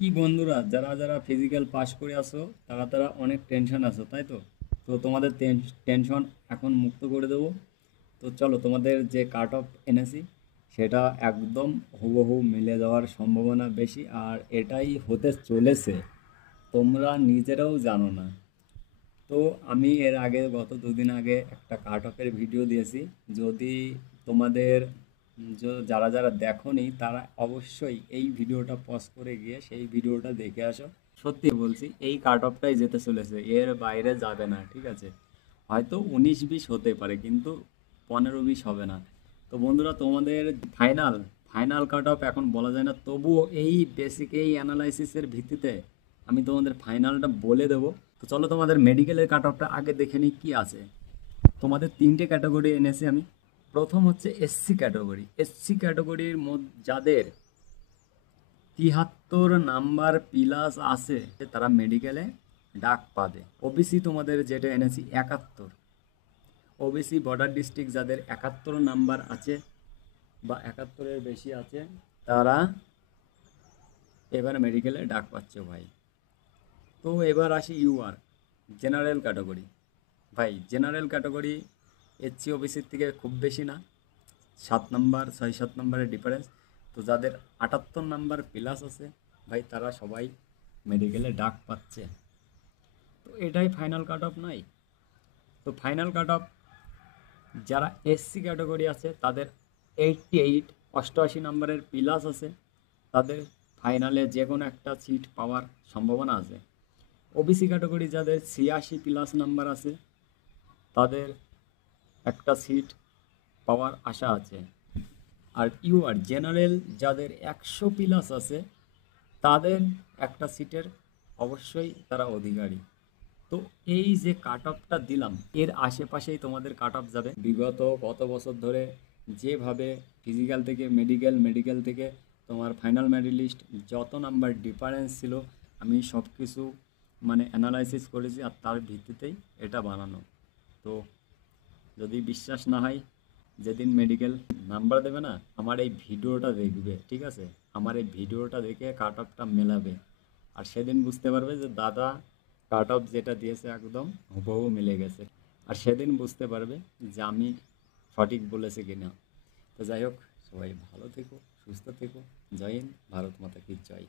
কি বন্ধুরা, যারা যারা ফিজিক্যাল পাস করে আসো তারা তারা অনেক টেনশন আছো, তাই তো? তো তোমাদের টেনশন এখন মুক্ত করে দেবো। তো চলো, তোমাদের যে কাট অফ এনেছি সেটা একদম হুবহু মিলে যাওয়ার সম্ভাবনা বেশি, আর এটাই হতে চলেছে। তোমরা নিজেরাও জানো না। তো আমি এর আগে গত দুদিন আগে একটা কাট অফের ভিডিও দিয়েছি। যদি তোমাদের যারা যারা দেখোনি তারা অবশ্যই এই ভিডিওটা পজ করে গিয়ে সেই ভিডিওটা দেখে আসো। সত্যি বলছি, এই কাট অফটাই যেতে চলেছে, এর বাইরে যাবে না, ঠিক আছে? হয়তো 19-20 হতে পারে, কিন্তু 15-20 হবে না। তো বন্ধুরা, তোমাদের ফাইনাল ফাইনাল কাট অফ এখন বলা যায় না, তবুও এই বেসিক এই অ্যানালাইসিসের ভিত্তিতে আমি তোমাদের ফাইনালটা বলে দেবো। তো চলো, তোমাদের মেডিকেলের কাট অফটা আগে দেখে নিই কী আছে। তোমাদের তিনটে ক্যাটাগরি এনেছি আমি। প্রথম হচ্ছে এসসি ক্যাটাগরি। এসসি ক্যাটাগরির মধ্যে যাদের 73 নাম্বার প্লাস আছে তারা মেডিকেলে ডাক পাবে। ওবিসি তোমাদের যেটা এনেছি 71। ওবিসি বর্ডার ডিস্ট্রিক্ট যাদের 71 নাম্বার আছে বা 71-এর বেশি আছে, তারা এবার মেডিকেলে ডাক পাচ্ছে ভাই। তো এবার আসি ইউআর, জেনারেল ক্যাটাগরি। ভাই জেনারেল ক্যাটাগরি এসসি ওবিসির থেকে খুব বেশি না, 7 নাম্বার 6-7 নাম্বারের ডিফারেন্স। তো যাদের 78 নাম্বার প্লাস আছে ভাই, তারা সবাই মেডিকেলে ডাক পাচ্ছে। তো এটাই ফাইনাল কাট অফ নাই? তো ফাইনাল কাট অফ যারা এসসি ক্যাটাগরি আছে তাদের 88 88 নাম্বারের প্লাস আছে, তাদের ফাইনালে যে কোনো একটা সিট পাওয়ার সম্ভাবনা আছে। ওবিসি ক্যাটাগরি যাদের 86 প্লাস নাম্বার আছে, তাদের একটা সিট পাওয়ার আশা আছে। আর ইউআর জেনারেল যাদের 100 প্লাস আছে, তাদের একটা সিটের অবশ্যই তারা অধিকারী। তো এই যে কাট অফটা দিলাম, এর আশেপাশেই তোমাদের কাট অফ যাবে। বিগত কত বছর ধরে যেভাবে ফিজিক্যাল থেকে মেডিকেল, মেডিকেল থেকে তোমার ফাইনাল মেরিট লিস্ট যত নাম্বার ডিফারেন্স ছিল, আমি সব কিছু মানে অ্যানালাইসিস করেছি, আর তার ভিত্তিতেই এটা বানানো। তো যদি বিশ্বাস না হয়, যেদিন মেডিকেল নাম্বার দেবে না, আমার এই ভিডিওটা দেখবে, ঠিক আছে? আমার এই ভিডিওটা দেখে কাট অফটা মেলাবে, আর সেদিন বুঝতে পারবে যে দাদা কাট অফ যেটা দিয়েছে একদম হুবহু মিলে গেছে। আর সেদিন বুঝতে পারবে যে আমি সঠিক বলেছি কিনা। তো যাই হোক, সবাই ভালো থেকো, সুস্থ থেকো। জয় হিন্দ, ভারত মাতা কি জয়।